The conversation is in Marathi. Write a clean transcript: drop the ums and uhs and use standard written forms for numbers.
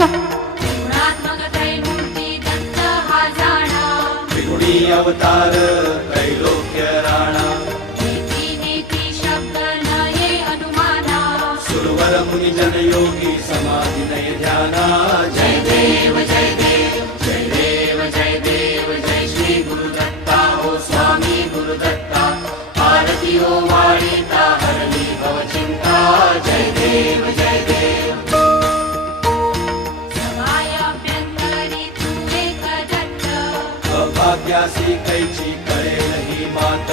गुणात्मक त्रैमूर्ती दत्त हा जाणा, त्रिगुणी अवतार त्रैलोक्य राणा, नीती नेती शब्द नये अनुमाना, सुरवर मुनि जन योगी समाधि नय ध्याना। जय देव जय देव जय देव जय देव जय श्री गुरुदत्ता हो स्वामी गुरुदत्ता, आरती हो वाळीता हरली भवचिंता, जय देव जय देव। सभायाभ्यंतरी तू एक दत्त, अभाग्यासी कैची कळेल ही मात,